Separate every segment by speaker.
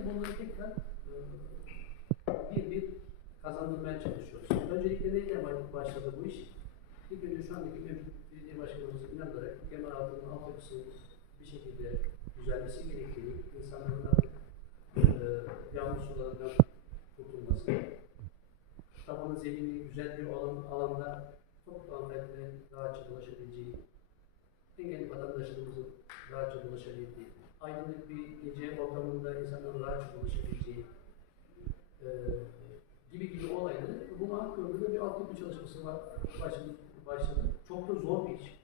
Speaker 1: Şimdi bunları tekrar e, bir bir kazandırmaya çalışıyoruz. Öncelikle neyle ba- başladı bu iş? İlk önce şu andaki mevcut belediye başkanımızı inanarak kemer altının altyapısının bir şekilde düzelmesi gerektiğini, insanların artık e, yağmur sularından kurtulması, tabanı zemini güzel bir alan, alanda toplu hanımefendinin rahatça ulaşabileceği, engelli vatandaşlarımızın rahatça ulaşabildiği, aydınlık bir gece ortamında insanların rahatça ulaşabileceği e, gibi gibi olayları bu hakkında bir altyapı çalışması var, başladı, başladı. Çok da zor bir iş.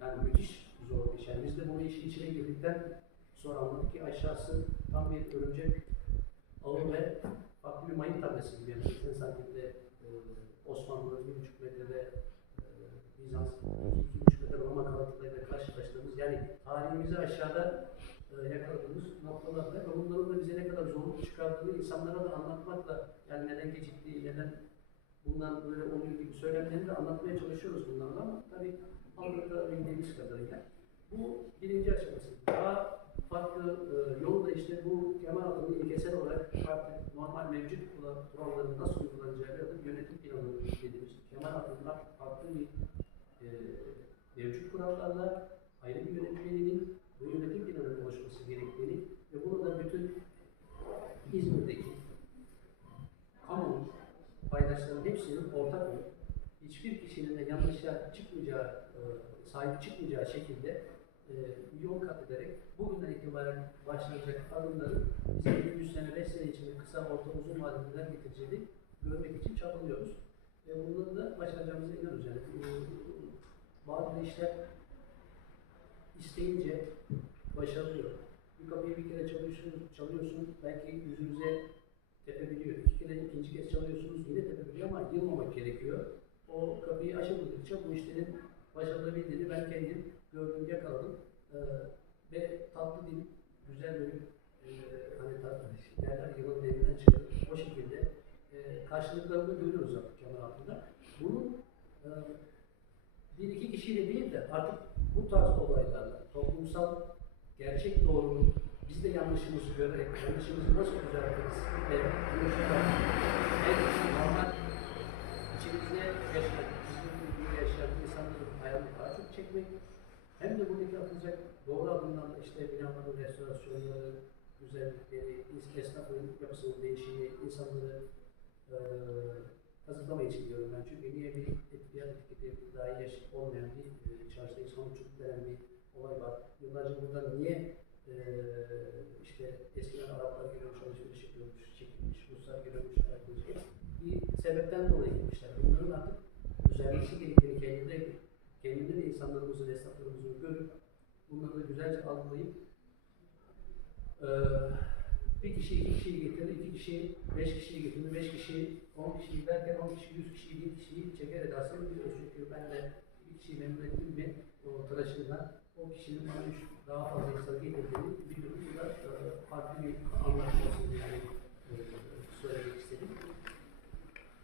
Speaker 1: Yani müthiş zor bir iş. Yani biz de bu işin içine girdikten sonra anladık ki aşağısı tam bir örümcek ağı ve farklı bir mayın tarlası gibi. Yani 80 santimde e, Osmanlı 1,5 metrede e, Bizans 2,5 metre Roma kalıntılarıyla karşılaştığımız yani tarihimizi aşağıda e, yakaladığımız noktalarda ve bunların da bize ne kadar zorluk çıkardığını insanlara da anlatmakla yani neden geciktiği, neden bundan böyle oluyor gibi söylemlerini de anlatmaya çalışıyoruz bunlarla ama tabii anlatabildiğimiz kadarıyla. Bu birinci aşaması. Daha farklı e, yolu da işte bu kemer adını ilkesel olarak artık normal mevcut kura- kuralların nasıl uygulanacağı ya da yönetim planı dediğimiz kemer adında farklı bir e, mevcut kurallarla ayrı bir yönetmeninin bu yönetim planının oluşması gerektiğini ve bunu da bütün İzmir'deki kamu paydaşların hepsinin ortak olup hiçbir kişinin de yanlışa çıkmayacağı, e, sahip çıkmayacağı şekilde e, yol kat ederek bugünden itibaren başlanacak adımların bize 100 sene, 5 sene içinde kısa, orta, uzun vadede neler getireceğini görmek için çabalıyoruz. Ve bunları da başaracağımıza inanıyoruz. Yani bazı işler isteyince başarılıyor. Bir kapıyı bir kere çalıyorsunuz, çalıyorsun, belki yüzünüze tepebiliyor. İki kere, ikinci kez çalıyorsunuz, yine tepebiliyor ama yılmamak gerekiyor. O kapıyı aşamadıkça bu işlerin başarılabildiğini ben kendim gördüm, yakaladım. Ee, ve tatlı dil, güzel bir e, hani tatlı derler yılın derinden çıkıyor. O şekilde e, karşılıklarını görüyoruz artık kemer altında. Bunun e, bir iki kişiyle değil de artık bu tarz olaylarla toplumsal gerçek doğruluğu biz de yanlışımızı görerek yanlışımızı nasıl düzeltiriz? Ve görüşerek en normal içimizde yaşayan, bizim yaşayan insanların hayalini daha çok çekmek hem de buradaki atılacak doğru adımlarla işte binaların restorasyonları, güzellikleri, esnafın yapısının değişimi, insanları eee kazıklama için diyorum ben. Çünkü niye bir fiyat etiketi dahi yaş olmayan bir e, çarşıda çok veren bir olay var. Yıllarca burada niye e, işte eskiden Araplar geliyormuş, alışveriş yapıyormuş, çekilmiş, Ruslar geliyormuş, yapıyormuş. Bir sebepten dolayı gitmişler. Bunların artık düzelmesi gerektiğini kendinde, kendinde de insanlarımızın, esnaflarımızın görüp bunları da güzelce algılayıp e, bir kişi iki kişiyi getirdi, iki kişi beş kişiyi getirdi, beş kişi on kişiyi derken on kişi yüz kişiyi bir kişiyi çekerek aslında biliyoruz çünkü ben de bir kişiyi memnun ettim mi o tıraşından o kişinin bana üç daha fazla insanı getirdiğini biliyorum. Bu da e, farklı bir anlatım olsun yani, e, söylemek istedim.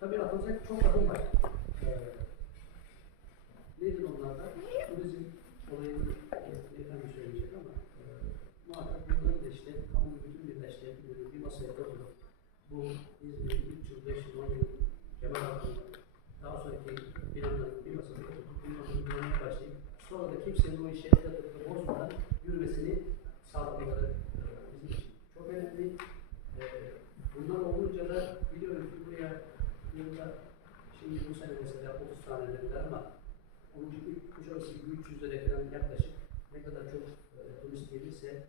Speaker 1: Tabii atılacak çok adım var. E, nedir onlar da? Turizm olayını e, efendim söyleyecek ama e, muhakkak bunları da işte kamu birleştirip bir- masaya oturup bu İzmir'in 3 yıl, 5 yıl, 10 yıl Kemal Hakkı'nın daha sonraki planların bir masada oturup planları uygulamaya başlayıp sonra da kimsenin o işe yatırıp bozmadan yürümesini sağlamaları e, bizim için çok önemli. E, bunlar olunca da biliyorum ki buraya yılda şimdi bu sene mesela 30 tane dediler ama 10. ilk kuşağısı gibi 300'lere falan yaklaşık ne kadar çok e, turist gelirse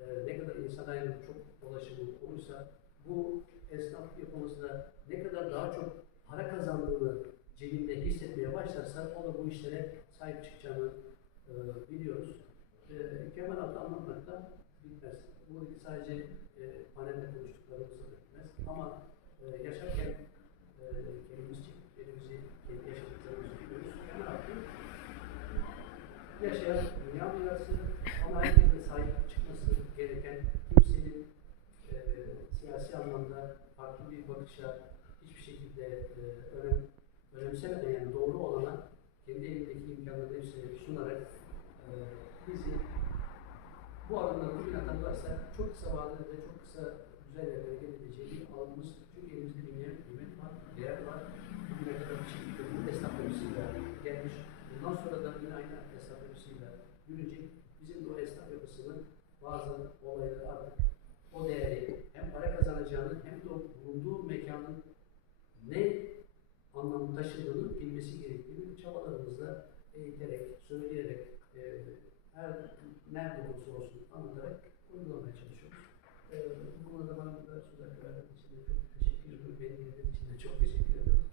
Speaker 1: e, ne kadar insan ayrılığı çok ulaşımı olursa bu esnaf yapımızda ne kadar daha çok para kazandığını cebinde hissetmeye başlarsa o da bu işlere sahip çıkacağını e, biliyoruz. E, Kemal Altta anlatmakta bitmez. Bu sadece e, panelde konuştuklarımızla bitmez. Ama e, yaşarken e, kendimiz çektiklerimizi, kendi yaşadıklarımızı biliyoruz. Kemal Altta yaşayan gereken kimsenin e, siyasi anlamda farklı bir bakışa hiçbir şekilde e, önem, önemsemeden yani doğru olana kendi elindeki imkanların hepsini sunarak e, bizi bu alanları bugün atarlarsa çok kısa vadede de çok kısa güzel yerlere gelebileceği bir alanımız. Çünkü elimizde nimet, nimet var, değer var. Bugüne kadar bir şekilde bu esnaf yapısıyla gelmiş. Bundan sonra da yine aynı esnaf yapısıyla yürüyecek. Bizim de o esnaf yapısının bazı olayları artık o değeri hem para kazanacağını hem de bulunduğu mekanın ne anlamı taşıdığını bilmesi gerektiğini çabalarımızla eğiterek, söyleyerek, e, her nerede olursa olsun anlatarak uygulamaya çalışıyoruz. E, bu konuda bana bu kadar söz hakkı verdiğiniz için çok teşekkür ederim. Beni dinlediğiniz için de çok teşekkür ederim.